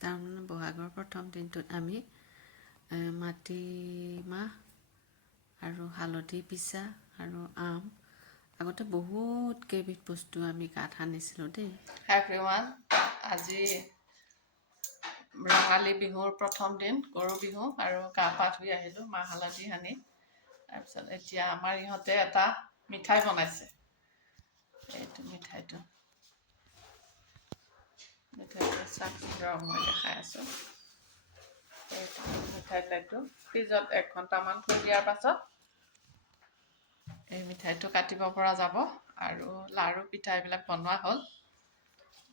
তাৰমানে বহাগৰ প্ৰথম দিনটোত আমি মাটিমাহ আৰু হালধি পিচা আৰু আম আগতে বহুত কেইবিধ বস্তু আমি গাঁত সানিছিলোঁ দেই। এভৰিৱান, আজি ৰঙালী বিহুৰ প্ৰথম দিন, গৰু বিহু, আৰু গা পা ধুই আহিলোঁ মাহ হালধি সানি। তাৰপিছত এতিয়া আমাৰ ইহঁতে এটা মিঠাই বনাইছে। এইটো মিঠাইটো চাহ মই দেখাই আছোঁ। এইটো মিঠাইটো ফ্ৰিজত 1 ঘণ্টামান থৈ দিয়াৰ পাছত এই মিঠাইটো কাটিব পৰা যাব। আৰু লাড়ু পিঠা এইবিলাক বনোৱা হ'ল।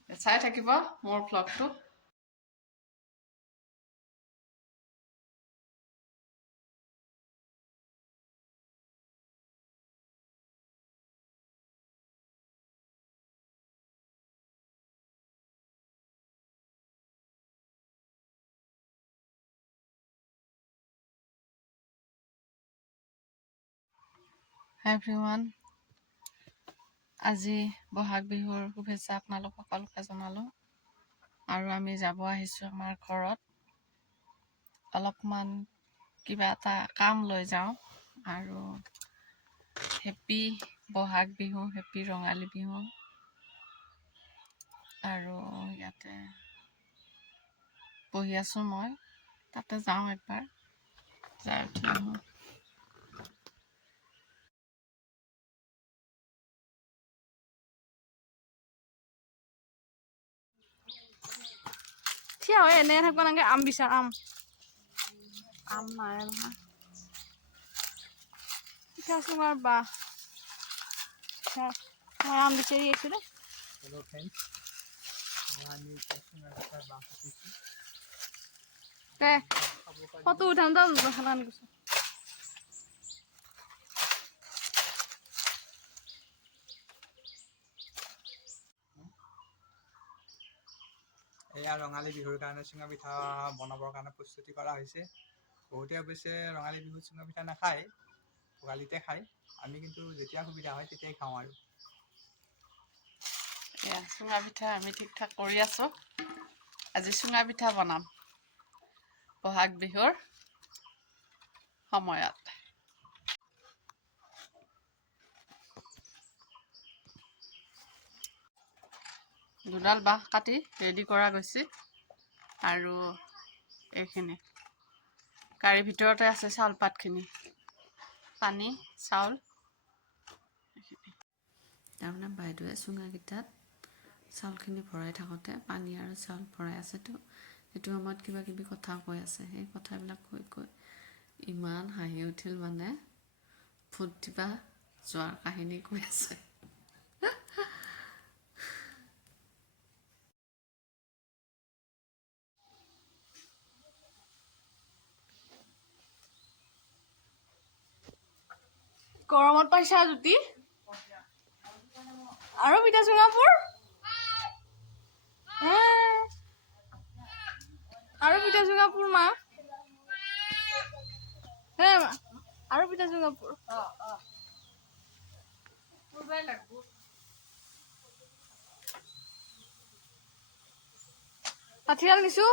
চাই থাকিব মোৰ ভ্লগটো। এভৰিৱান, আজি বহাগ বিহুৰ শুভেচ্ছা আপোনালোক সকলোকে জনালোঁ। আৰু আমি যাব আহিছোঁ আমাৰ ঘৰত। অলপমান কিবা এটা কাম লৈ যাওঁ। আৰু হেপী বহাগ বিহু, হেপী ৰঙালী বিহু। আৰু ইয়াতে বহি আছোঁ মই, তাতে যাওঁ একবাৰ, যাই উঠি আহোঁ। থিয়া হৈ এনে থাকিব নালাগে, আম বিচাৰ, আম নাই নহয়। পিঠা চুঙাৰ বাহ, মই আম বিচাৰি আহিছোঁ দেই। হেল্ল' ফ্ৰেণ্ডছ, আমি চুঙা পিঠাৰ বাঁহ কাটিছোঁ। দে ফটো উঠাম যাম খানান গৈছোঁ। এয়া ৰঙালী বিহুৰ কাৰণে চুঙা পিঠা বনাবৰ কাৰণে প্ৰস্তুতি কৰা হৈছে। বহুতে অৱশ্যে ৰঙালী বিহুত চুঙা পিঠা নাখায়, ভোগালীতে খায়। আমি কিন্তু যেতিয়া সুবিধা হয় তেতিয়াই খাওঁ। আৰু এয়া চুঙা পিঠা আমি ঠিক ঠাক কৰি আছোঁ। আজি চুঙা পিঠা বনাম বহাগ বিহুৰ সময়ত। দুডাল বাঁহ কাটি ৰেডি কৰা গৈছে। আৰু এইখিনি গাড়ীৰ ভিতৰতে আছে চাউলপাতখিনি, পানী, চাউল। তাৰমানে বাইদেৱে চুঙাকেইটাত চাউলখিনি ভৰাই থাকোঁতে পানী আৰু চাউল ভৰাই আছেতো, সেইটো সময়ত কিবা কিবি কথা কৈ আছে। সেই কথাবিলাক কৈ কৈ ইমান হাঁহি উঠিল, মানে ভূত দিবা যোৱাৰ কাহিনী কৈ আছে। গৰমত পাইছা জুতি আৰু পিঠা চুঙাবোৰ আৰু পিঠা চুঙাবোৰ মা হে মা আৰু পিঠা চুঙাবোৰ কাঠিডাল নিছো।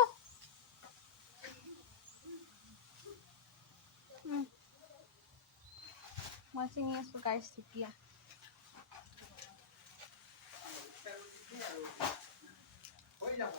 মই চিঙি আছো গাইছ এতিয়া। হৈ যাব।